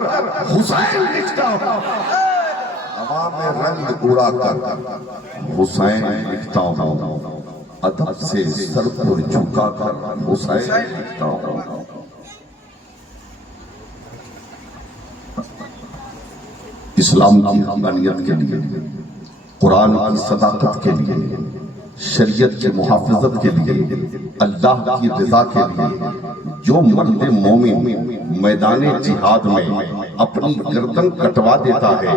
حسین لکھتا ہوں، ہوا میں رنگ اڑا کر حسین لکھتا ہوں، ادب سے سر پر جھکا کر حسین لکھتا ہوں۔ اسلام کی حقانیت کے لیے، قرآن کی صداقت کے لیے، شریعت کی محافظت کے لیے، اللہ کی رضا کے لیے جو مرد مومن میدان جہاد میں اپنی گردن کٹوا دیتا ہے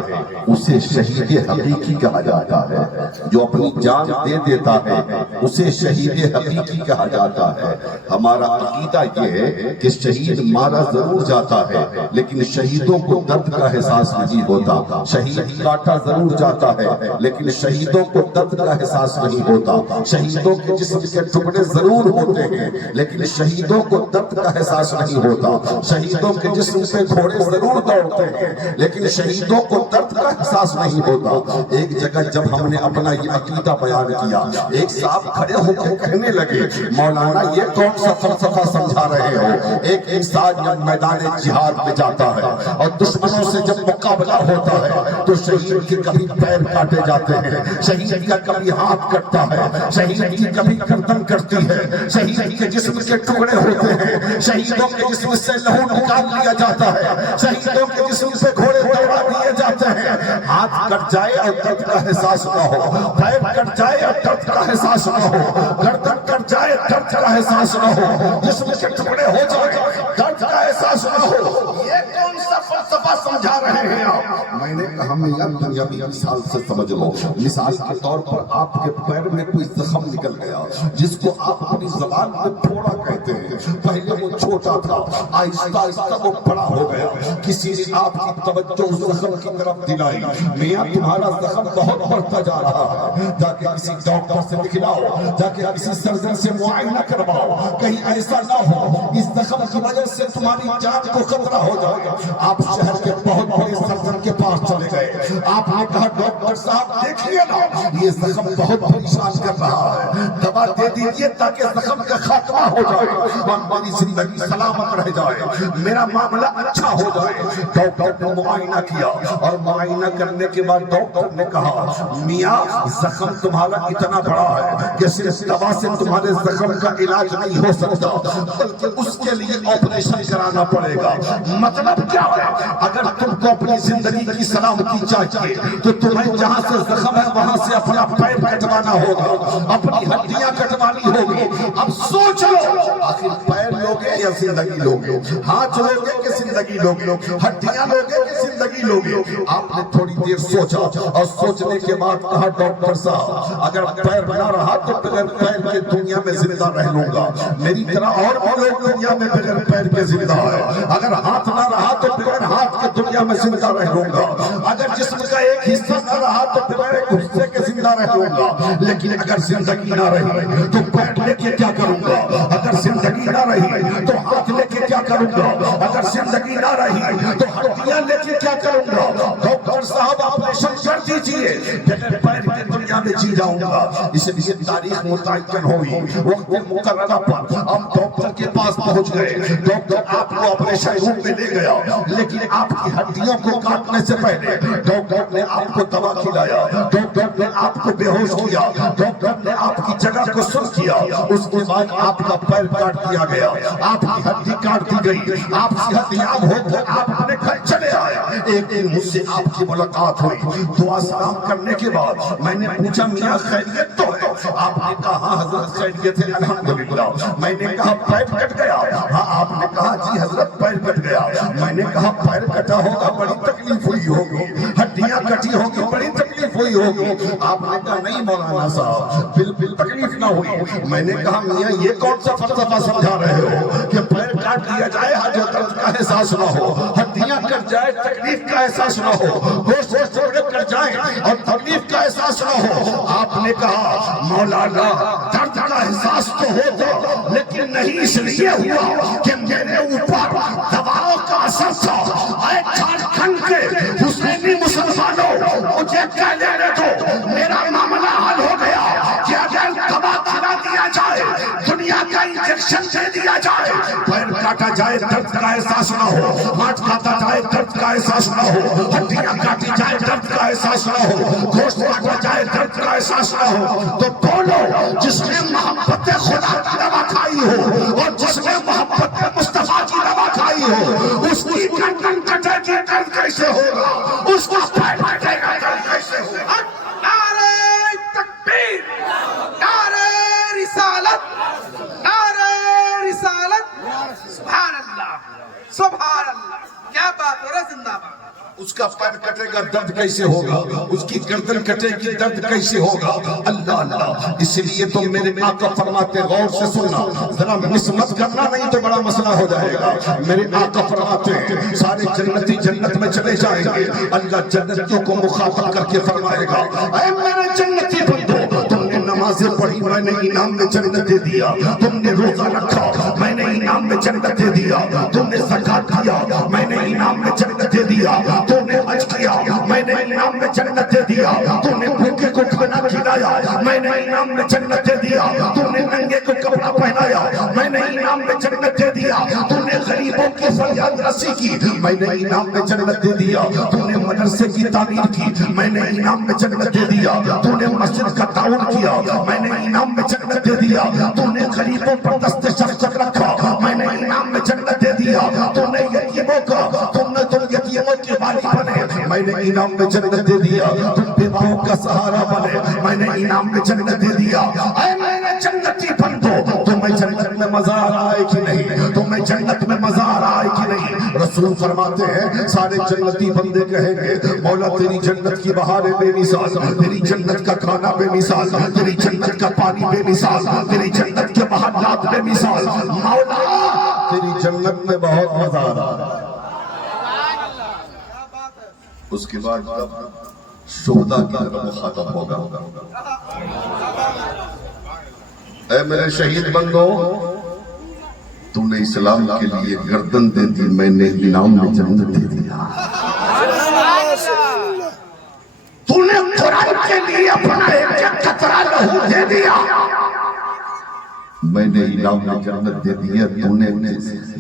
اسے شہید حقیقی کہا جاتا ہے۔ جو اپنی جان دے دیتا ہے اسے شہید حقیقی کہا جاتا ہے۔ ہمارا عقیدہ یہ ہے کہ شہید مارا ضرور جاتا ہے لیکن شہیدوں کو درد کا احساس نہیں ہوتا۔ شہید کاٹا ضرور جاتا ہے لیکن شہیدوں کو درد کا احساس نہیں ہوتا۔ شہیدوں کے جسم کے ٹکڑے ضرور ہوتے ہیں لیکن شہیدوں کو درد کا احساس نہیں ہوتا۔ شہیدوں کے جسم سے گھوڑے ضرور دوڑتے ہیں لیکن شہیدوں کو درد کا احساس نہیں ہوتا۔ ایک جگہ جب ہم نے اپنا یہ عقیدہ بیان کیا، ایک صاحب کھڑے ہو کے کہنے لگے مولانا یہ کون سا فلسفہ سمجھا رہے ہو؟ ایک انسان جب میدان جہاد میں جاتا ہے اور دشمنوں سے جب مقابلہ ہوتا ہے تو شہید کے کبھی پیر کاٹے جاتے ہیں، شہید کا کبھی ہاتھ کٹتا ہے، شہید کی کبھی گردن کٹتی ہے، شہید کے جسم کے ٹکڑے ہوتے ہیں، شہیدوں کے جسم سے لہو نکال لیا جاتا ہے، شہیدوں کے جسم سے گھوڑے دوڑا دیے جاتے ہیں۔ ہاتھ کٹ جائے اور درد کا احساس نہ ہو، پیر کٹ جائے اور درد کا احساس نہ ہو، گردن کٹ جائے درد کا احساس نہ ہو، جسم کے ٹکڑے ہو جائے درد کا احساس نہ ہو۔ یہ کون سا فلسفہ سمجھا رہے ہیں آپ؟ میں نے کہا میاں دنیاوی مثال سے سمجھ لو۔ مثال کے طور پر آپ کے پیر میں کوئی زخم نکل گیا جس کو آپ اپنی زبان میں پھوڑا کہتے ہیں۔ پہلے وہ چھوٹا تھا، آہستہ آہستہ وہ بڑا ہو گیا۔ کسی نے آپ کی توجہ اس زخم کی طرف دلائی، میاں تمہارا زخم بہت بڑھتا جا رہا ہے، جا کے کسی ڈاکٹر سے دکھلاؤ، جا کے کسی سرجن سے معائنہ کرواؤ، کہیں ایسا نہ ہو اس زخم کی وجہ سے تمہاری جان کو خطرہ ہو جائے۔ آپ شہر کے بہت بڑے سرجن کے پاس چلے گئے، آپ نے کہا ڈاکٹر صاحب دیکھیے نا یہ زخم بہت پریشان کر رہا ہے، دوا دے دیجیے تاکہ زخم کا خاتمہ ہو جائے اور میری زندگی سلامت رہ جائے، میرا معاملہ اچھا ہو جائے۔ ڈاکٹر نے معائنہ کیا اور معائنہ کرنے کے بعد ڈاکٹر نے کہا میاں زخم تمہارا اتنا بڑا ہے کہ صرف دوا سے تمہارے زخم کا علاج نہیں ہو سکتا بلکہ اس کے لیے آپریشن کرانا پڑے گا۔ مطلب کیا ہے؟ اگر تم کو اپنی زندگی کی سلامتی چاہیے تو تمہیں جہاں سے زخم ہے وہاں سے اپنا پیر کٹوانا ہوگا، اپنی ہڈیاں کٹوانی ہوگی۔ اب سوچ لو آخر پیر لوگے یا زندگی لوگے، ہاتھ لوگے کہ زندگی لوگے، ہڈیاں لوگے کہ زندگی لوگے؟ آپ نے تھوڑی دیر سوچا اور سوچنے کے بعد کہا ڈاکٹر صاحب اگر پیر نہ رہا تو بغیر پیر کے دنیا میں زندہ رہ لوں گا، میری طرح اور بھی لوگ دنیا میں بغیر پیر کے زندہ ہے۔ اگر ہاتھ نہ رہا تو بغیر ہاتھ کے دنیا میں زندہ رہ لوں گا، اگر جسم کا ایک حصہ نہ رہا تو بغیر ایک حصے کے زندہ رہ لوں گا، لیکن اگر زندگی نہ رہی تو پیر لے کے کیا کروں گا؟ اگر زندگی نہ رہی تو ہاتھ لے کے کیا کروں گا؟ اگر زندگی نہ رہی تو ہڈیاں لے کے کیا کروں گا؟ ڈاکٹر صاحب آپریشن کر دیجئے، بغیر پیر کی دنیا میں جی جاؤں گا۔ اس لیے تاریخ متعین ہوئی، وقت مقررہ پر آپ ڈاکٹر کے پاس پہنچ گئے، ڈاکٹر آپ کو آپریشن روم میں لے گیا لیکن آپ کی ہڈیوں کو کاٹنے سے پہلے ڈاکٹر نے آپ کو دوا کھلایا، ڈاکٹر نے آپ کو بے ہوش کیا، ڈاکٹر نے آپ کی جگہ کو سن کیا، اس کے بعد آپ کا پیر کاٹ دیا گیا، آپ کی ہڈی کاٹ دی گئی، آپ صحت یاب ہو کر آپ اپنے گھر چلے آئے۔ ایک دن مجھ سے آپ کی ملاقات ہوئی، دعا سلام کرنے کے بعد میں نے پوچھا میاں خیریت تو ہے؟ آپ نے کہا ہاں حضرت خیریت ہے الحمدللہ۔ میں نے کہا پیر کٹ گیا؟ ہاں۔ آپ نے کہا جی حضرت پیر کٹ گیا۔ میں نے کہا پیر کٹا ہوگا بڑی تکلیف ہوئی ہوگی، ہڈیاں کٹی ہوگی بڑی تکلیف ہوئی ہوگی۔ آپ نے کہا نہیں مولانا صاحب بالکل تکلیف نہ ہوئی۔ میں نے کہا میاں یہ کون سا فلسفہ سمجھا رہے ہو کہ پیر کاٹ دیا جائے جو درد کا احساس نہ ہو، ہڈیاں کٹ جائے تکلیف کا احساس نہ ہو، گوشت ٹکڑے کٹ جائیں اور تکلیف کا احساس نہ ہو؟ آپ نے کہا مولانا درد کا احساس تو ہوتا لیکن نہیں اس لیے ہوا کہ میرے اوپر دواؤں کا اثر تھا۔ اے جھارکھنڈ کے حسینی مسلمانوں مجھے کہہ لینے دو میرا معاملہ حل ہو گیا کہ اگر دوا کھلا دیا جائے، دنیا کا انجیکشن دے دیا جائے، پیر کاٹا جائے درد کا احساس نہ ہو، ہاتھ کاٹا جائے درد احساس نہ ہو، ہڈیاں کاٹی جائے درد کا احساس نہ ہو، گوشت کاٹا جائے درد کا احساس نہ ہو، تو بولو جس نے محبت خدا کی دوا کھائی ہو اور جس نے محبت مصطفیٰ کی دوا کھائی ہو، اس کی گردن کٹے گی درد کیسے ہوگا، اس کا پیر کٹے گا درد کیسے ہوگا؟ نعرہ تکبیر، نعرہ رسالت، نعرہ رسالت، سبحان اللہ، سبحان اللہ، کیا بات ہے، زندہ باد۔ اس کا پیر کٹے گا درد کیسے ہوگا، اس کی گردن کٹے گی درد کیسے ہوگا؟ اللہ اللہ، اس لیے تو میرے آقا فرماتے، غور سے سننا، ذرا نسبت کرنا نہیں تو بڑا مسئلہ ہو جائے گا۔ میرے آقا فرماتے سارے جنتی جنت میں چلے جائیں گے، اللہ جنتیوں کو مخاطب کر کے فرمائے گا، اے میرے جنتی بندو، تم نے نمازیں پڑھی، میں نے انعام میں جنت دے دیا، تم نے روزہ رکھا، میں نے انعام میں جنت دے دیا، تم نے زکات دیا، میں نے انعام میں جنت دے دیا، تم نے حج کیا، میں نے انعام میں جنت دے دیا، تم نے بھوکے کو کھانا کھلایا، میں نے انعام میں جنت دے دیا، تم نے ننگے کو کپڑا پہنایا، میں نے انعام میں جنت دے دیا، تم نے غریبوں کی فریاد رسی کی، میں نے انعام میں جنت دے دیا، تم نے مدرسے کی تعمیر کی، میں نے انعام میں جنت دے دیا، تم نے مسجد کا تعاون کیا، میں نے انعام میں جنت دے دیا، تم نے غریبوں پر دست شفقت رکھا، میں نے انعام میں جنت دے دیا، تم نے یتیموں کا، تم یتیموں کے والی بنے، میں نے انعام میں جنت دے دیا، تم بیواؤں کا سہارا بنے، میں نے انعام میں جنت دے دیا۔ اے میرے جنتی بندو، تمہیں جنت میں مزہ آ رہا ہے کہ نہیں؟ تمہیں جنت میں مزہ آ رہا ہے کہ نہیں؟ رسول فرماتے ہیں سارے جنتی بندے کہیں گے، مولا تیری جنت کی بہاریں بے مثال، تیری جنت کا کھانا بے مثال، تیری جنت کا پانی بے مثال، تیری جنت کے محلات بے مثال، مولا تیری جنت میں بہت مزہ آ رہا ہے۔ اس کے بعد شہداء کی طرف مخاطب ہوگا، اے میرے شہید بندو، تم نے اسلام کے لیے گردن دے دی، میں نے انعام میں جنت دے دیا۔ تو نے قرآن کے لیے اپنا ایک قطرہ لہو دے دیا، میں نے انعام میں جنت دے دیا۔ تو نے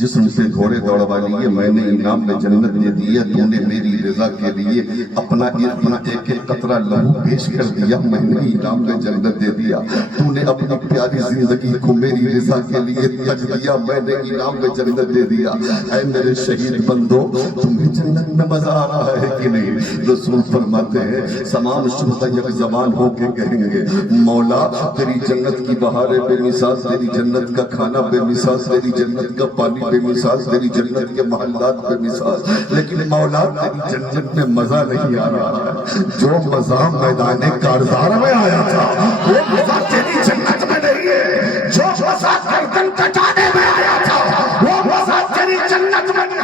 جسم سے گھوڑے دوڑوا لیے، میں نے انعام میں جنت دے دیا۔ تو نے میری رضا کے لیے اپنا ایک ایک قطرہ لہو پیش کر دیا، میں نے انعام میں جنت دے دیا۔ تو نے اپنی پیاری زندگی کو میری رضا کے لیے تج دیا، میں نے انعام میں جنت دے دیا۔ اے میرے شہید بندو، تمہیں جنت میں مزہ آ رہا ہے کہ نہیں؟ رسول فرماتے ہیں تمام شہداء یک زبان ہو کے کہیں گے، مولا تیری جنت کی بہاریں بے مثال، تیری جنت کا کھانا بے مثال، تیری جنت کا پانی بے مثال، تیری جنت کے محلات بے مثال، لیکن مولا تیری جنت میں مزہ نہیں آ رہا ہے۔ جو مزہ میدان کارزار میں آیا تھا وہ مزہ تیری جنت میں نہیں ہے۔ جو مزہ گردن کٹانے میں آیا تھا وہ مزہ تیری جنت میں نہیں۔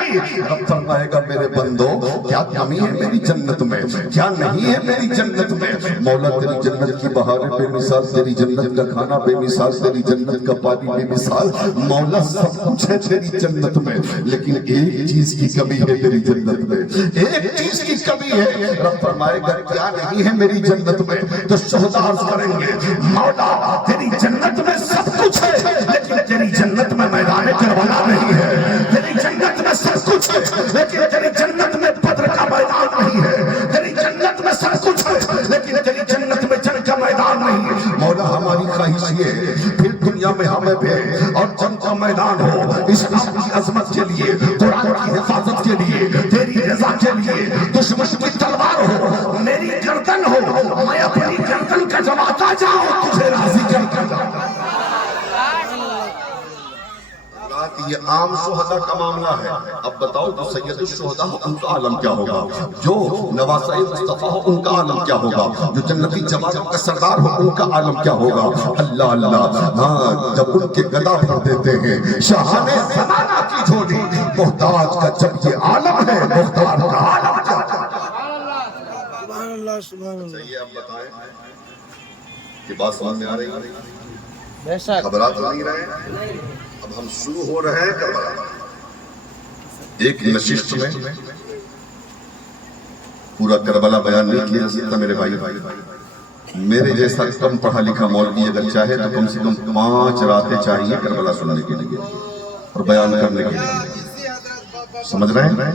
رب فرمائے گا میرے بندو، کیا کمی ہے میری جنت میں؟ کیا نہیں ہے میری جنت میں؟ مولا تیری جنت کی بہاریں بے مثال، تیری جنت کا کھانا بے مثال، تیری جنت کا پانی بے مثال، مولا سب کچھ ہے تیری جنت میں، لیکن ایک چیز کی کمی ہے تیری جنت میں، ایک چیز کی کمی ہے۔ رب فرمائے گا کیا نہیں ہے میری جنت میں؟ تو شہداء عرض کریں گے، مولا تیری جنت میں سب کچھ ہے، لیکن تیری جنت میں میدان کربلا نہیں ہے۔ تیری جنت میں سب کچھ ہے، لیکن تیری جنت میں بدر کا میدان نہیں ہے۔ تیری جنت میں سب کچھ ہے، لیکن تیری جنت میں جنگ کا میدان نہیں ہے۔ مولا ہماری خواہش یہ ہے پھر دنیا میں ہمیں بھی اور جنگ کا میدان ہو، اسلام کی عظمت کے لیے، قرآن کی حفاظت کے لیے، تیری رضا کے لیے، دشمن کی تلوار ہو، میری گردن ہو، میں اپنی گردن کٹواتا جاؤں، تجھے راضی کرتا جاؤں۔ یہ عام شہداء کا معاملہ ہے۔ اب بتاؤ جو سید الشہداء ہو ان کا عالم کیا ہوگا، جو نواسۂ مصطفیٰ ہو ان کا عالم کیا ہوگا، جو جنتی جماعتوں کا سردار ہو ان کا عالم کیا ہوگا۔ اللہ اللہ، ہاں جب ان کے گدا بھر دیتے ہیں شاہان زمانہ کی جھولی، محتاج کا جب یہ عالم ہے، مختار کا عالم کیا ہوگا۔ سبحان اللہ، سبحان اللہ۔ صحیح ہے، اب بتائیں یہ بات سمجھ میں آ رہی ہے؟ خبرات نہیں رہے، اب ہم شروع ہو رہے ہیں کربلا۔ ایک نشست میں پورا کربلا بیان نہیں کیا جا سکتا میرے بھائی، میرے جیسا کم پڑھا لکھا مولوی اگر چاہے تو کم سے کم 5 راتیں چاہیے کربلا سننے کے لیے اور بیان کرنے کے لیے، سمجھ رہے ہیں؟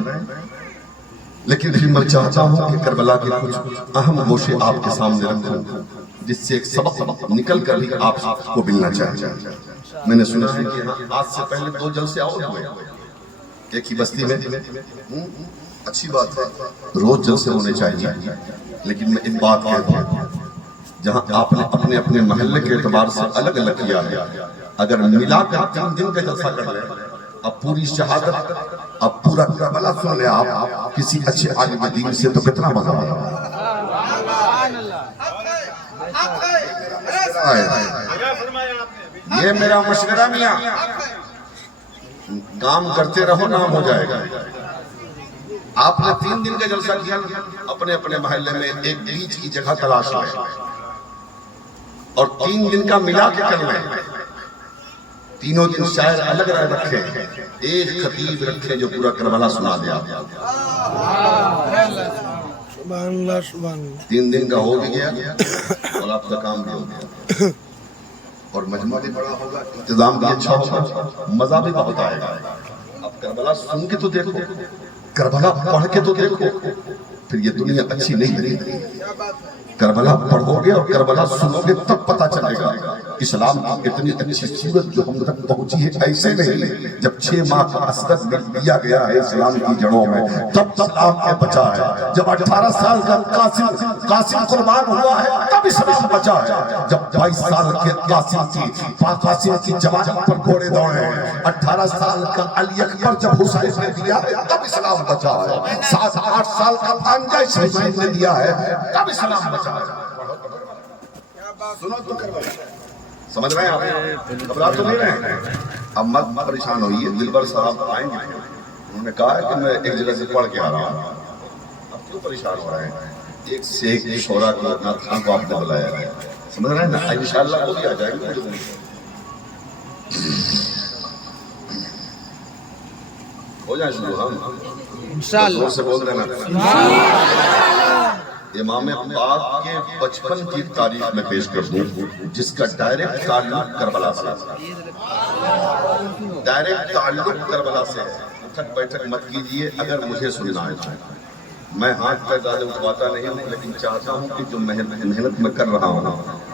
لیکن پھر میں چاہتا ہوں کہ کربلا کے کچھ اہم گوشے آپ کے سامنے رکھوں جس سے ایک سبق نکل کر بھی آپ کو ملنا چاہیے. میں نے سنا ہے کہ آج سے پہلے 2 جلسے اور ہوئے ایک ہی بستی میں. اچھی بات ہے، روز جلسے ہونے چاہیے، لیکن میں ایک بات کہتا ہوں، جہاں آپ نے اپنے اپنے محلے کے اعتبار سے الگ الگ کیا ہے، اگر ملا کر 3 دن کا جلسہ کر لیں، اب پوری شہادت، اب پورا کربلا سن لیں آپ کسی اچھے عالم دین سے، تو کتنا مزہ آئے. یہ میرا مشورہ میاں، کام کرتے رہو، نام ہو جائے گا. آپ نے 3 دن کا جلسہ کیا، اپنے اپنے محلے میں ایک بیچ کی جگہ تلاش لیں اور 3 دن کا ملا کے کر لیں. تینوں دن شاعر الگ رکھے، ایک خطیب رکھے جو پورا کربلا سنا دیا. سبحان اللہ سبحان اللہ. 3 دن کا ہو بھی گیا اور آپ کا کام بھی ہو گیا، اور مجمع بھی بڑا ہوگا، انتظام بھی اچھا ہوگا، مزہ بھی بہت آئے گا. اب کربلا سن کے تو دیکھو، کربلا پڑھ کے تو دیکھو، پھر یہ دنیا اچھی نہیں لگے. کربلا پڑھو گے اور کربلا سنو گے تب پتہ چلے گا اسلام کی اتنی اچھی صورت جو ہم تک پہنچی ہے ایسے نہیں. جب 6 ماہ کا اثر دیا گیا ہے اسلام کی جڑوں میں، تب اسلام نے بچا ہے. جب 18 سال کا قاسم قربان ہوا ہے تب اسلام بچا ہے. جب 22 سال کے قاسم کی جوانی پر گھوڑے دوڑے ہیں، 18 سال کا علی اکبر جب حسین نے دیا ہے تب اسلام بچا ہے. 7-8 سال کا بھانجا حسین نے دیا ہے تب اسلام بچا ہے. سنو تو کربلا، سمجھ رہے ہیں آپ؟ گھبرا تو نہیں رہے ہیں؟ اب مت پریشان ہوئیے. دلبر صاحب آئیں گے، انہوں نے کہا ہے کہ میں ایک جگہ سے پڑھ کے آ رہا ہوں. اب کیوں پریشان ہو رہے ہیں؟ ایک سے ایک شعرا کو نعت کو آپ نے بلایا ہے، سمجھ رہے ہیں نا؟ انشاءاللہ وہ بھی آ جائے گا. ہو جائے شروع، ہم انشاءاللہ سے بول دینا. امام پاک کے 55 کی تاریخ میں پیش کر دوں جس کا ڈائریکٹ تعلق کربلا سے، ڈائریکٹ تعلق کربلا سے. اٹھک بیٹھک مت کیجئے اگر مجھے سننا ہے. میں ہاتھ پہ زیادہ اٹھواتا نہیں ہوں، لیکن چاہتا ہوں کہ جو محنت میں کر رہا ہوں،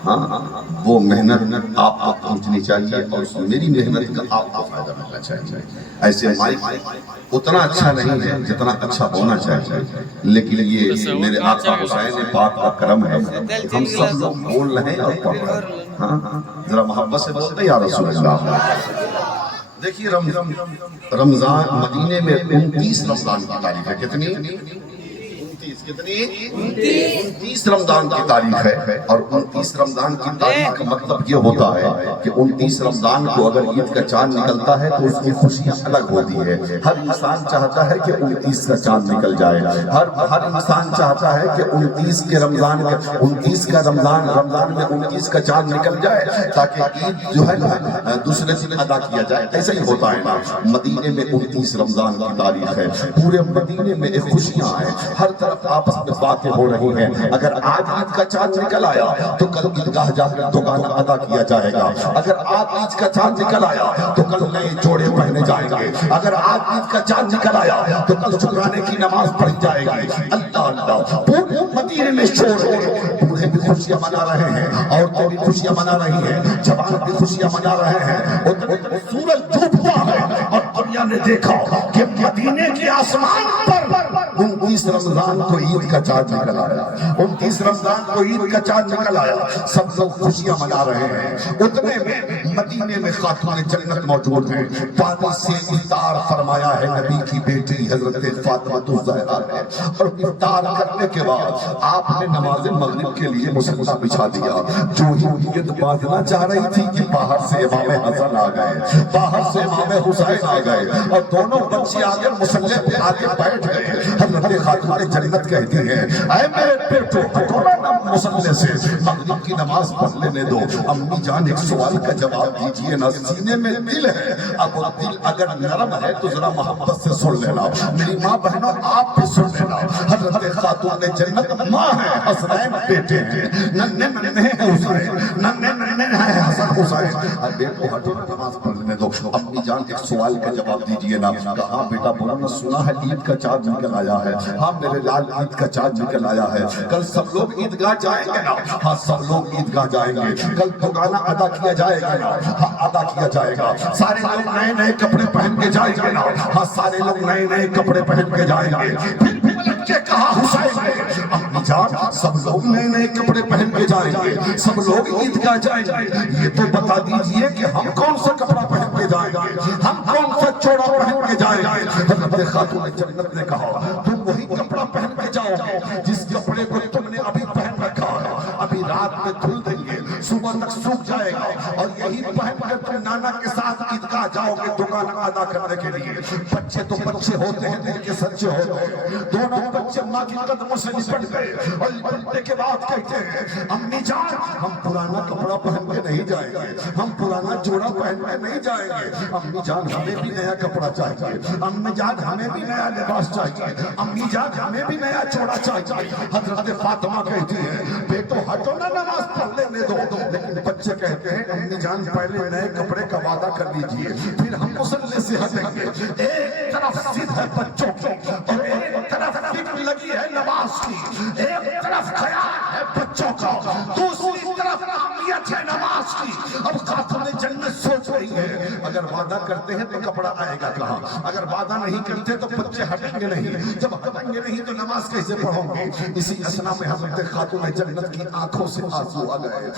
ہاں وہ محنت آپ کو پہنچنی چاہیے اور میری محنت کا آپ کو فائدہ ملنا چاہیے. ایسے مائک اتنا اچھا نہیں ہے جتنا اچھا ہونا چاہیے، لیکن یہ میرے آقا حسین پاک کا کرم ہے. ہم سب لوگ بول رہے ہیں اور پڑھ رہے ہیں. ہاں ذرا محبت سے بولتے یا رسول اللہ. دیکھیے رمضان مدینے میں 29 رمضان کی تاریخ ہے. کتنی؟ 29 رمضان کی تاریخ ہے. اور 29 رمضان کی تاریخ کا مطلب یہ ہوتا ہے کہ 29 رمضان کو اگر عید کا چاند نکلتا ہے تو اس کی خوشیاں الگ ہوتی ہے. ہر انسان چاہتا ہے کہ 29 کا چاند نکل جائے. ہر انسان چاہتا ہے کہ 29 کا رمضان میں 29 کا چاند نکل جائے تاکہ عید جو ہے نا دوسرے دن ادا کیا جائے. ایسا ہی ہوتا ہے نا. مدینے میں 29 رمضان کی تاریخ ہے. پورے مدینے میں ایک خوشیاں ہیں، ہر طرف آپس میں باتیں ہو رہی ہیں. اگر آج عید کا چاند نکل آیا تو کل عیدگاہ جا کر دکان ادا کیا جائے گا. اگر آج عید کا چاند نکل آیا تو کل نئے جوڑے پہنے جائیں گے. اگر آج عید کا چاند نکل آیا تو کل شکرانے کی نماز پڑھی جائے گی. اللہ اللہ پورے مدینے میں شور ہے. بوڑھے بھی خوشیاں منا رہے ہیں، عورتیں بھی خوشیاں منا رہی ہیں، جوان بھی خوشیاں منا رہے ہیں. سورج ڈوبتا ہے اور دنیا نے دیکھا کہ مدینے کے آسمان پر 29 رمضان کو عید کا چاند نکل آیا. 29 رمضان کو عید کا چاند نکل آیا. سب لوگ خوشیاں منا رہے ہیں. اتنے میں مدینے میں خاتون جنت موجود ہیں. پانی سے افطار فرمایا ہے نبی کی بیٹی حضرت فاطمہ الزہرا نے. اور افطار کرنے کے بعد آپ نے نماز مغرب کے لیے مصلی بچھا دیا. جو ہی عید باندھنا چاہ رہی تھی کہ باہر سے امام حسن آ گئے، باہر سے امام حسین آ گئے اور دونوں بچے آ کر مصلی پہ آ کے بیٹھ گئے. حضرت خاتون جنت کہتی ہے اے میرے بیٹو ہٹو نا مصلی سے، مغرب کی نماز پڑھ لینے دو. امی جان ایک سوال کا جواب دیجئے نا. سینے میں دل ہے، اب وہ دل اگر نرم ہے تو ذرا محبت سے سن لینا. میری ماں بہنوں آپ بھی سن لینا. حضرت خاتون جنت ماں ہے، حسنین بیٹے ہیں، ننھے ننھے ہیں حسین، ننھے ننھے ہیں حسن حسین. اب بیٹو ہٹو نا نماز پڑھ لینے دو. امی جان ایک سوال کا جواب دیجئے نا. کہا بیٹا بولو نا, سنا ہے عید کا چاند نکل آیا ہے. ہاں میرے لال عید کا چاند نکل آیا ہے. کل سب لوگ عیدگاہ جائیں گے نا. ہاں سب لوگ عیدگاہ جائیں گے. کل تو گانا ادا کیا جائے گا نا. ہاں ادا کیا جائے گا. سارے لوگ نئے نئے کپڑے پہن کے جائیں گے نا. ہاں سارے لوگ نئے نئے کپڑے پہن کے جائیں گے. پھر پلٹ کے کہا حسین نے, امی جان سب لوگ نئے نئے کپڑے پہن کے جائیں گے, سب لوگ عیدگاہ جائیں گے. یہ تو بتا دیجئے کہ ہم کون سا کپڑا پہن کے جائیں گے, ہم کون سا چوڑا پہن کے جائیں گے. حضرت خاتون جنت نے کہا تم وہی کپڑا پہن کے جاؤ گے جس کپڑے کو تم نے ابھی پہن رکھا ہے. ابھی رات میں دھل دیں گے, صبح تک سوکھ جائے گا, اور یہی پہن کر تم نانا کے ساتھ عیدگاہ جاؤ گے دکان ادا کرنے کے لیے. بچے تو بچے ہوتے ہیں, دل کے سچے ہوتے ہیں. دونوں بچے ماں کی قدموں سے لپٹ گئے, اور لپٹنے کے بعد کہتے ہیں امی جان ہم پرانا کپڑا پہن کے نہیں جائیں گے, ہم پرانا جوڑا پہن کے نہیں جائیں گے. امی جان ہمیں بھی نیا کپڑا چاہیے, امی جان ہمیں بھی نیا لباس چاہیے, امی جان ہمیں بھی نیا چوڑا چاہیے. حضرت فاطمہ کہتی ہے بیٹو ہٹو نا, نماز پڑھ لینے دو. لیکن بچے کہتے ہیں امی جان پہلے نئے کپڑے کا وعدہ کر لیجئے, پھر ہم مصلی سے ہٹیں گے. ایک طرف ضد ہے بچوں کی, اور ایک طرف فکر لگی ہے نماز کی. ایک طرف خیال ہے بچوں کا, دوسری طرف اہمیت ہے نماز کی. اب خاتون جنت سوچ رہی ہے اگر وعدہ کرتے ہیں تو کپڑا آئے گا کہاں, اگر وعدہ نہیں کرتے تو بچے ہٹیں گے نہیں, جب ہٹیں گے نہیں تو نماز کیسے پڑھوں گے. اسی اسنا میں حضرت خاتون جنت کی آنکھوں سے آنسو آ گئے.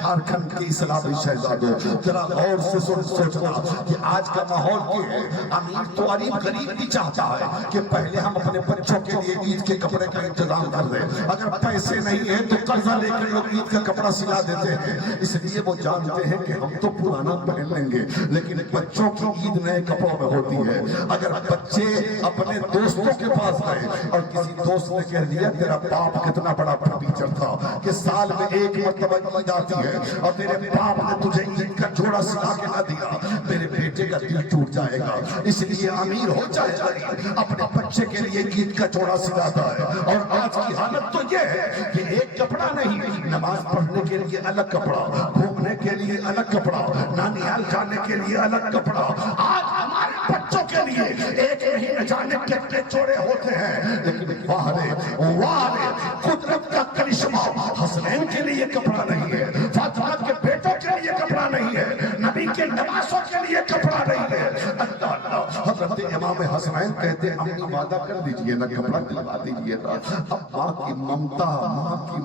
جھارکھنڈ کے اسلامی شہزادوں ذرا غور سے سوچنا کہ آج کا ماحول کیا ہے. امیر تو غریب بھی چاہتا ہے کہ پہلے ہم اپنے بچوں کے لیے عید کے کپڑے کا انتظام کر دیں. اگر پیسے نہیں ہیں تو قرضہ لے کر لوگ عید کا کپڑا سلا دیتے ہیں, اس لیے وہ جانتے ہیں کہ ہم تو پرانا پہن لیں گے, لیکن بچوں کی عید نئے کپڑوں میں ہوتی ہے. اگر بچے اپنے دوستوں کے پاس گئے اور کسی دوست نے کہہ دیا تیرا باپ کتنا بڑا ٹیچر تھا کہ سال میں ایک مرتبہ عید آتی ہے اور تیرے باپ نے تجھے عید کا جوڑا سلا کے نہ دیا, میرے بیٹے کا دل ٹوٹ جائے گا. اس لیے امیر ہو جائے اپنے بچے کے لیے عید کا جوڑا سلاتا ہے. اور آج کی حالت تو یہ ہے کہ ایک کپڑا نہیں, نماز پڑھنے کے لیے الگ کپڑا, گھومنے کے لیے الگ کپڑا, نانیال جانے کے لیے الگ کپڑا. آج ہمارے بچوں کے لیے ایک نہیں جانے کتنے جوڑے ہوتے ہیں, لیکن واہ قدرت کا کرشمہ, حسنین کے لیے کپڑا نہیں ہے, فاطمہ کے بیٹوں کے لیے کپڑا نہیں ہے, نبی کے نواسوں کے لیے کپڑا نہیں ہے. اللہ اللہ. حضرت امام حسنین کہتے ہیں اپنی وعدہ کر دیجئے نا, کپڑا دلوا دیجئے نا. اب ماں کی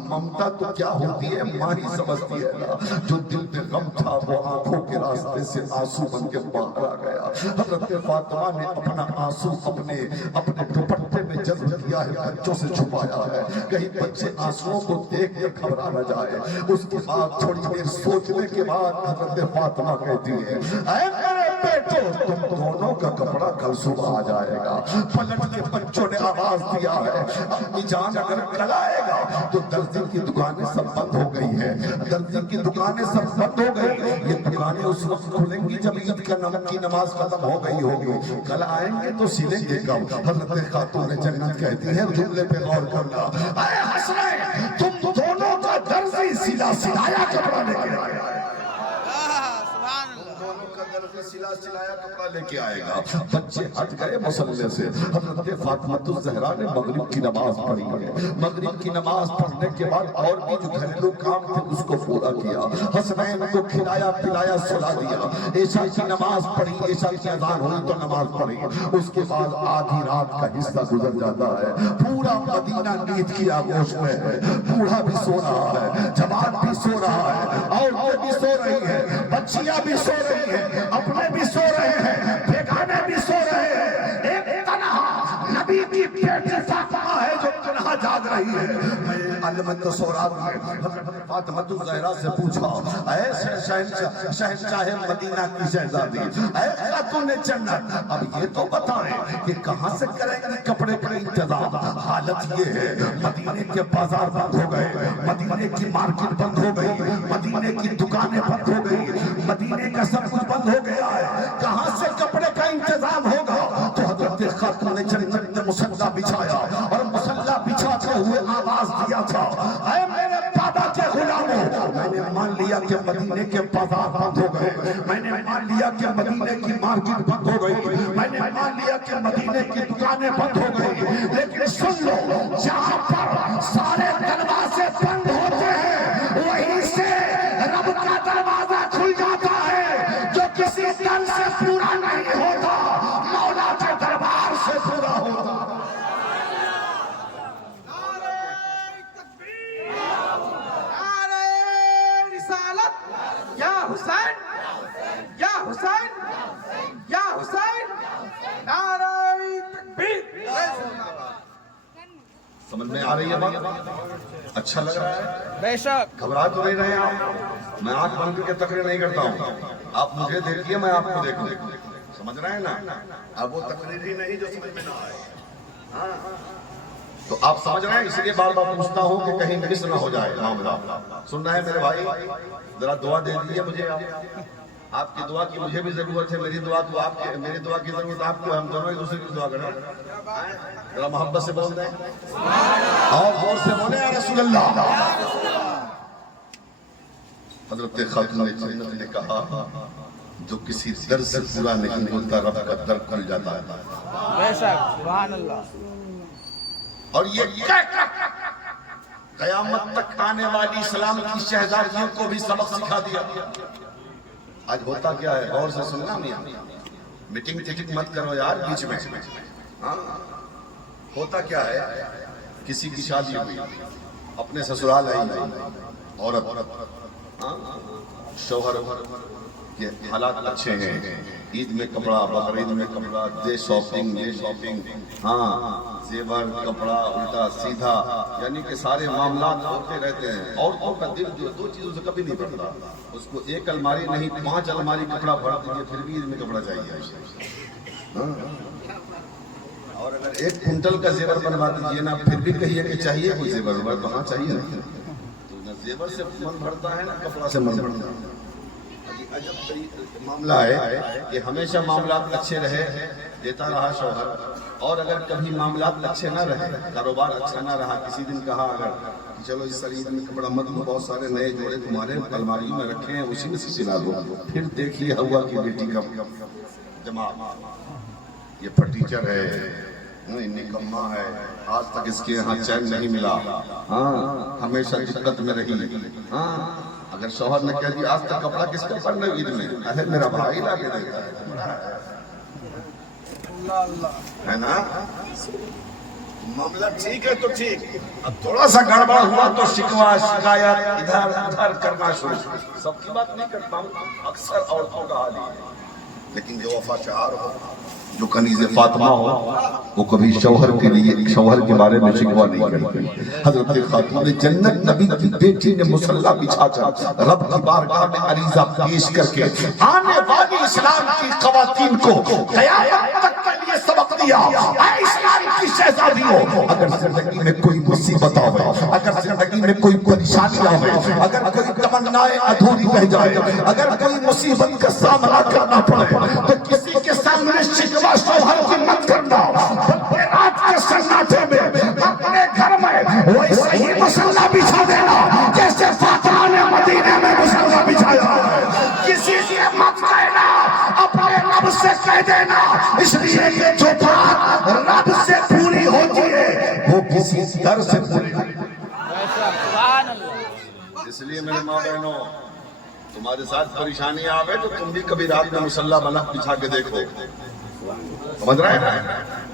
ممتا تو کیا ہوتی ہے ماں ہی سمجھتی ہے نا. جو دل میں غم تھا وہ آنکھوں کے راستے سے آنسو بن کے باہر آ گیا. حضرت فاطمہ نے اپنا آنسو اپنے دوپٹے میں جذب کیا ہے, بچوں سے چھپایا ہے, کہیں بچے آنسوؤں کو دیکھ کے گھبرا نہ جائے. اس کے بعد تھوڑی دیر سوچنے کے بعد حضرت فاطمہ کہتی ہے اے میرے بیٹو تم دونوں کا کپڑا کل صبح آ جائے گا. پلٹ کے بچوں نے آواز دیا ہے امی جان اگر کل آئے گا تو درزی کی دکانیں سب بند ہو گئی ہیں, درزی کی دکانیں سب بند ہو گئی. یہ دکانیں اس وقت کھلیں گی جب عید کی نماز ختم ہو گئی ہوگی, کل آئیں گے تو سلیں گے کب. حضرت خاتون جنت کہتی ہے جملے پہ غور کرنا, اے حسنین تم دونوں کا درزی سلایا کپڑا لے کے آیا ہے, سلایا کپڑا لے کے آئے گا. بچے ہٹ گئے مصلی سے. حضرت فاطمہ الزہرا نے مغرب کی نماز پڑھی ہے. مغرب کی نماز پڑھنے کے بعد اور بھی جو گھریلو کام تھے اس کو پورا کیا. حسنین کو کھلایا پلایا سلا دیا. عشاء کی نماز پڑھی, عشاء کی اذان ہوئی تو نماز پڑھی. اس کے بعد آدھی رات کا حصہ گزر جاتا ہے. پورا مدینہ نیند کی آغوش میں ہے. بوڑھا بھی سو رہا ہے, جوان بھی سو رہا ہے, عورتیں بھی سو رہی ہیں, بچیاں بھی سو رہی ہیں, اپنے بھی سو رہے ہیں, بیگانے بھی سو رہے ہیں. ایک تنہا نبی کی بیٹی فاطمہ ہے جو تنہا جاگ رہی ہے. میں علمت سورات میں حضرت فاطمہ الزہرا سے پوچھا اے شہنشاہ مدینہ کی شہزادی, اے خاتون جنت اب یہ تو بتائیں کہ کہاں سے کریں گے کپڑے کا انتظام. حالت یہ ہے مدینے کے بازار بند ہو گئے, مدینے کی مارکیٹ بند ہو گئی, مدینے کی دکانیں بند ہو گئی, مدینے کا سب کچھ بند ہو گیا ہے, کہاں سے کپڑے کا انتظام ہوگا. تو حضرت خاتون جنت نے مصلی بچھایا اور مصلی بچھاتے ہوئے آواز دیا تھا اے میرے بابا کے غلاموں, میں نے مان لیا کہ مدینے کے بازار بند ہو گئے, میں نے مان لیا کہ مدینے کہ مدینے کی دکانیں بند ہو گئی، لیکن سن لو جہاں پر سارے دروازے بند ہوتے ہیں وہیں سے رب کا دروازہ کھل جاتا ہے، جو کسی در سے پورا نہیں ہوتا مولا کے دربار سے پورا ہوتا۔ یا حسین یا حسین یا حسین، نعرہ تکبیر۔ سمجھ میں آ رہی ہے بات؟ اچھا لگ رہا ہے؟ بے شک گھبرا تو نہیں رہے آپ؟ میں آنکھ بند کر کے تقریر نہیں کرتا ہوں، آپ مجھے دیکھیے میں آپ کو دیکھوں، سمجھ رہے ہیں نا؟ اب وہ تقریر ہی نہیں جو سمجھ میں نہ آئے، تو آپ سمجھ رہے ہیں، اس لیے بار بار پوچھتا ہوں کہ کہیں مس نہ ہو جائے معاملہ۔ سننا ہے میرے بھائی، ذرا دعا دے دیجیے مجھے، آپ کی دعا کی مجھے بھی ضرورت ہے، میری دعا تو آپ کی، میری دعا کی ضرورت آپ کو، ہم دونوں ایک دوسرے کی دعا کریں، ذرا محبت سے بول دیں اور غور سے بولیں یا رسول اللہ۔ حضرت خاتون جنت نے کہا جو کسی در سے پورا نہیں ہوتا رب کا در کھل جاتا ہے، بے شک، سبحان اللہ۔ اور یہ قیامت تک آنے والی اسلام کی شہزادیوں کو بھی سبق سکھا دیا۔ آج ہوتا کیا ہے، غور سے سننا میاں، میٹنگ ٹکٹ مت کرو یار بیچ میں۔ ہوتا کیا ہے، کسی کی شادی ہوئی، اپنے سسرال آئی عورت، شوہر کے حالات اچھے ہیں، عید میں کپڑا، بقرعید میں کپڑا، دے شاپنگ یہ شاپنگ، زیور کپڑا الٹا سیدھا، یعنی کہ سارے معاملات ہوتے رہتے ہیں۔ عورتوں کا دل جو دو چیزوں سے کبھی نہیں بھرتا، اس کو ایک الماری نہیں 5 الماری کپڑا بھر دیجیے پھر بھی عید میں کپڑا چاہیے، اور اگر 1 کنٹل کا زیور بنوا دیجیے نا پھر بھی کہیے کہ چاہیے کوئی زیور، کہاں چاہیے نا، تو نہ زیور سے من بھرتا ہے نا کپڑا سے من بھرتا ہے۔ عجب معاملہ ہے کہ ہمیشہ معاملات اچھے رہے، دیتا رہا شوہر، اور اگر کبھی معاملات اچھے نہ رہے، کاروبار اچھا نہ رہا، کسی دن کہا اگر چلو اس عید میں کپڑا مت لو، بہت سارے نئے جوڑے تمہارے الماری میں رکھے ہیں اسی میں سے سلا دو، پھر دیکھیے ہوا کی بیٹی کا جماعت، یہ فرٹیچر ہے، نکمہ ہے، آج تک اس کے یہاں چین نہیں ملا، ہمیشہ دقت میں رہی، اگر شوہر نے کہہ دیا آج تک کپڑا کس کا پڑنا عید میں، ارے میرا بھائی لا کے دیتا ہے نا، معاملہ ٹھیک ہے تو ٹھیک، اب تھوڑا سا گڑبڑ ہوا تو شکوہ شکایت ادھر ادھر کرنا شروع۔ سب کی بات نہیں کرتا ہوں، اکثر عورتوں کا حال ہی ہے، لیکن جو وفا شعار ہو، جو کنیز فاطمہ ہو، وہ کبھی شوہر کے لیے، شوہر کے بارے میں شکوہ نہیں کرتی۔ حضرت خاتون جنت نبی کی بیٹی نے مصلی بچھا کر رب کی بارگاہ میں عریضہ پیش کر کے آنے والی اسلام کی خواتین کو قیامت تک کے لیے سبق دیا، اے اسلام کی شہزادیوں، اگر زندگی میں کوئی مصیبت آوے، اگر زندگی میں کوئی پریشانی آوے، اگر کوئی تمنائیں ادھوری رہ جائے، اگر کوئی مصیبت کا سامنا کرنا پڑے تو کسی کے سامنے شکوہ شوہر کی مت کرنا، بلکہ رات کے سناٹے میں اپنے گھر میں ویسے ہی مصلی بچھا دینا جیسے فاطمہ نے مدینے میں مصلی بچھایا ہے، کسی سے مت کہنا، اپنے رب سے کہہ دینا، اس لیے کہ جو بات رب سے پوری ہوتی ہے وہ کسی در سے پوری ہوتی ہے۔ اس لیے میرے ماں بہنوں، تمہارے ساتھ پریشانی آوے تو تم بھی کبھی رات میں مصلی بچھا کے دیکھو، سمجھ رہے ہیں؟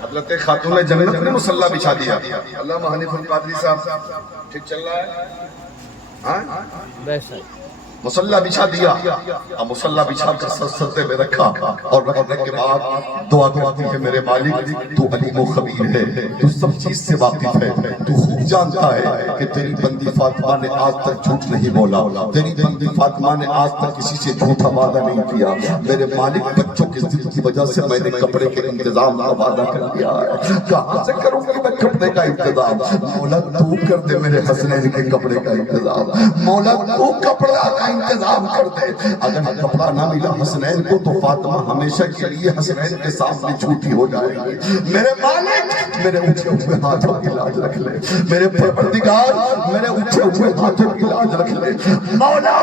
حضرت خاتون جنت نے مصلی بچھا دیا۔ علامہ حنیف القادری صاحب ٹھیک چل رہا ہے؟ مصلی بچھا دیا، اب مصلی بچھا کر سجدے میں رکھا، اور رکھنے کے بعد دعا کرتی ہے میرے مالک تو علیم و خبیر ہے، تو سب چیز سے واقف ہے، تو خوب جانتا ہے کہ تیری بندی فاطمہ نے آج تک جھوٹ نہیں بولا، تیری بندی فاطمہ نے آج تک کسی سے جھوٹا وعدہ نہیں کیا، میرے مالک بچوں کی ضد کی وجہ سے میں نے کپڑے کے انتظام کا وعدہ کر دیا ہے، کہاں سے کروں گی میں کپڑے کا انتظام، مولا تو کر دے میرے حسنین کے کپڑے کا انتظام، مولا تو کپڑا کا انتظام کر دے، اگر کپڑا نہ ملا حسنین کو تو فاطمہ ہمیشہ کے لیے حسنین کے سامنے جھوٹی ہو جائے گی، میرے مالک میرے اٹھے ہوئے ہاتھوں کی لاج رکھ لے، میرے پروردگار میرے اٹھے ہوئے ہاتھوں کی لاج رکھ لے، مولا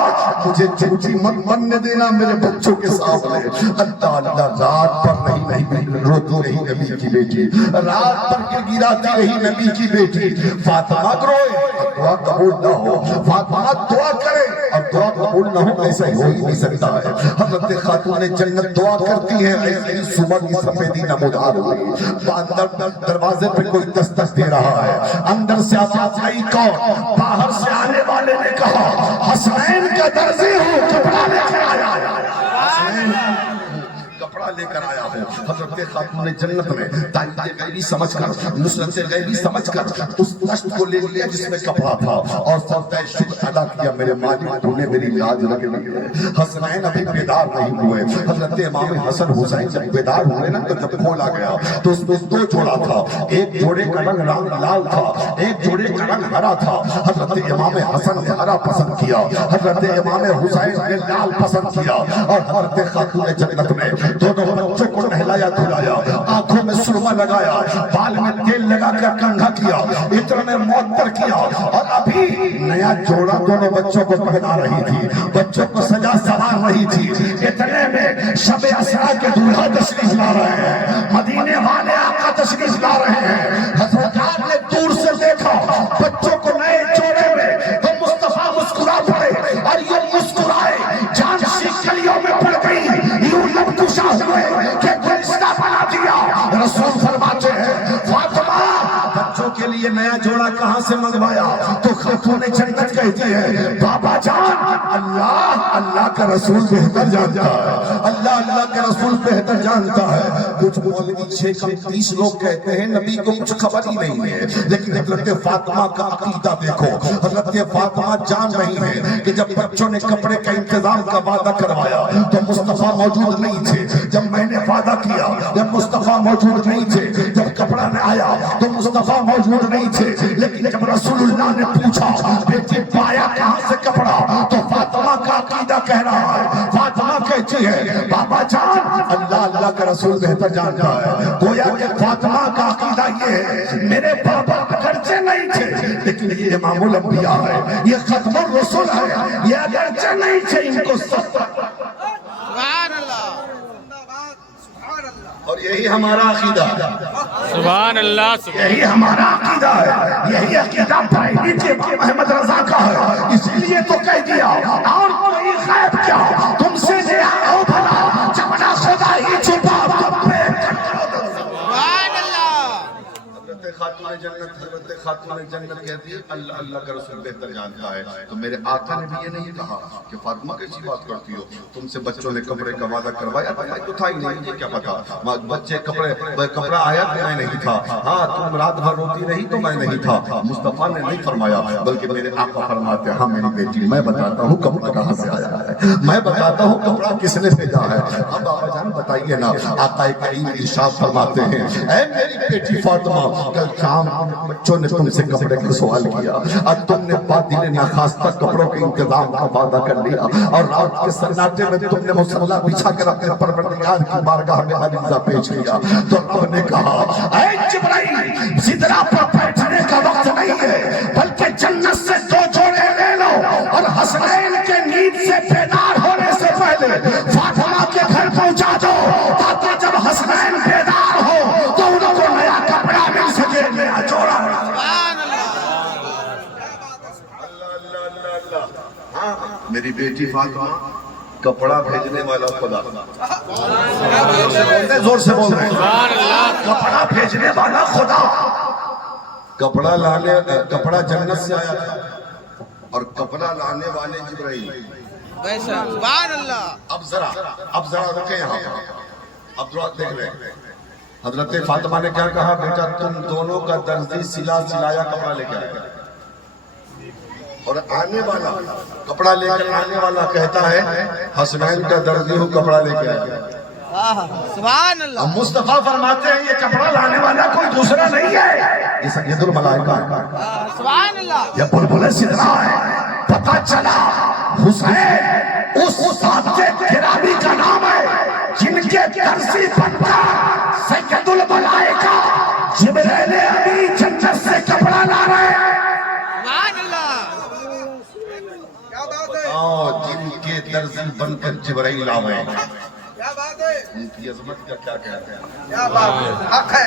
مجھے جھوٹی مت بننے دینا میرے بچوں کے سامنے. اللہ اللہ رات پر نہیں روتی رہی نبی کی بیٹی, رات پر گڑگڑاتی رہی نبی کی بیٹی. فاطمہ روئے دعا قبول نہ ہو, فاطمہ دعا کرے اور دعا قبول نہ ہو, ایسا ہو ہی نہیں سکتا ہے. حضرت خاتون جنت دعا کرتی ہے, ایسے ہی صبح کی سفیدی نمودار ہوئی. اندر دروازے پہ کوئی دستک دے رہا ہے, اندر سے آواز آئی کون؟ باہر سے آنے والے نے کہا حسنین کا درزی ہوں, کپڑا لے کر آیا ہے. حسنین کپڑا لے کر آیا ہوں. حضرت خاتون جنت نے تائید غیبی سمجھ کر, نصرت غیبی سمجھ کر اس دشت کو لے لیا جس میں کپڑا تھا اور سجدہ شکر ادا کیا, میرے مالک تو نے میری لاج رکھ لی ہے. حسنین ابھی بیدار نہیں ہوئے. حضرت امام حسن حسین جب بیدار ہوئے نا تو جب کھولا گیا تو اس میں دو جوڑا تھا, ایک جوڑے کا رنگ لال تھا, ایک جوڑے کا رنگ ہرا تھا. حضرت امام حسن نے ہرا پسند کیا, حضرت امام حسین نے لال پسند کیا, اور حضرت خاتون جنت نے دونوں بچوں کو نہلایا دھلایا, آنکھوں میں سرما لگایا, بال میں تیل لگا کر کنگھا کیا, عطر میں معطر کیا, اور ابھی نیا جوڑا دونوں بچوں کو پہنا رہی تھی, بچوں کو سجا سوار رہی تھی. اتنے میں شب اسرا کے دولہا تشریف لا رہے ہیں, مدینے والے آقا تشریف لا رہے ہیں. حضرت جان نے دور سے دیکھا بچوں کو نئے جوڑے میں, تو مصطفیٰ مسکرا پڑے اور یہ مسکرائے جان سی کلیوں میں پڑ گئی, یوں لب کشا ہوئے کہ گلستہ بنا دیا. رسول فرماتے ہیں فاطمہ بچوں کے لیے نیا جوڑا کہاں سے منگوایا؟ تو خاتون جنت کہتی ہے بابا جان اللہ اللہ کا رسول بہتر جانتا ہے, اللہ اللہ کا رسول بہتر جانتا ہے. کچھ مولوی 630 لوگ کہتے ہیں نبی کو کچھ خبر ہی نہیں ہے, لیکن حضرت فاطمہ کا عقیدہ دیکھو. حضرت فاطمہ جان رہی ہے کہ جب بچوں نے کپڑے کا انتظام کا وعدہ کروایا تو مصطفیٰ موجود نہیں تھے. جب میں نے وعدہ کیا جب مصطفیٰ موجود نہیں تھے, جب کپڑا نہ آیا تو مصطفیٰ موجود نہیں تھے, لیکن جب رسول اللہ نے پوچھا بیٹی پایا کہاں سے کپڑا, تو فاطمہ کا عقیدہ کہہ رہا ہے. فاطمہ کہتی ہے بابا جان اللہ اللہ کا رسول بہتر جانتا ہے. گویا کہ فاطمہ کا عقیدہ یہ ہے میرے بابا اگرچہ نہیں تھے لیکن یہ امام الانبیاء ہے, یہ ختم الرسل ہے, یہ اگرچہ نہیں تھے ان کو سب. سبحان اللہ, اور یہی ہمارا عقیدہ ہے, سبحان اللہ, یہی ہمارا عقیدہ ہے, یہی عقیدہ بریلوی کے امام احمد رضا کا ہے. اسی لیے تو کہہ دیا اور کوئی غیب کیا تم سے دیا او بھلا, جمنا خدا ہی چھپا سبحان اللہ. حضرت خاتون جنت کہتی ہے اللہ اللہ کا رسول بہتر جانتا ہے. تو میرے آقا نے بھی یہ نہیں کہا کہ فاطمہ کیسی بات کرتی ہو, تم سے بچوں نے کپڑے کا وعدہ کروایا تھا, تو تھا ہی نہیں, مجھے کیا پتا بچے کپڑا آیا تو میں نہیں تھا, ہاں تم رات بھر روتی رہی تو میں نہیں تھا. مصطفیٰ نے نہیں فرمایا بلکہ میرے آقا فرماتے ہیں ہاں میری بیٹی میں بتاتا ہوں کپڑا کہاں سے آیا ہے, میں بتاتا ہوں کپڑا کس نے بھیجا ہے. اب بابا جان بتائیے نا, آقا کریم ارشاد فرماتے ہیں اے میری بیٹی فاطمہ کل شام بچوں نے تم سے کپڑے کا سوال کیا اور تم نے دل ناخواستہ کپڑوں کے انتظام کا وعدہ کر لیا, اور رات کے سناٹے میں تم نے مصلی بچھا کر اپنے پروردگار کی بارگاہ میں عریضہ پیش کیا. تو رب نے کہا اے جبرائیل سدرا پر بیٹھنے کا وقت نہیں ہے, بلکہ جنت سے 2 جوڑے لے لو اور حسنین کے نیند سے بیدار ہونے سے پہلے فاطمہ کے گھر پہنچا دو, تاکہ جب حسنین بیدار ہو تو انہوں کو نیا کپڑا مل سکے, نیا جوڑا. میری بیٹی فاطمہ کپڑا بھیجنے والا خدا, زور سے بول رہے ہیں کپڑا بھیجنے والا خدا. کپڑا جنت سے آیا تھا اور کپڑا لانے والے جبرائیل. سبحان اللہ. اب ذرا رکے یہاں, اب دیکھ لیں حضرت فاطمہ نے کیا کہا, بیٹا تم دونوں کا درزی سلایا کپڑا لے کے آئے, اور آنے والا کپڑا لے کر آنے والا کہتا ہے حسنین کا درزی ہوں کپڑا لے کے آئے. سبحان اللہ. مصطفیٰ فرماتے ہیں یہ کپڑا لانے والا کوئی دوسرا نہیں ہے, یہ سید الملائکہ ہے. سبحان اللہ. یہ بلبل سدرا ہے. پتہ چلا حسین اس ساتھ گرامی کا نام ہے جن کے درزی بن کر سید الملائکہ جبرائیل امین جنت سے کپڑا لا رہے ہیں. سبحان اللہ. کیا بات ہے. جبرائیل آویں کیا بات ہے ان کی عظمت کا کیا کہتے ہیں کیا بات ہے حق ہے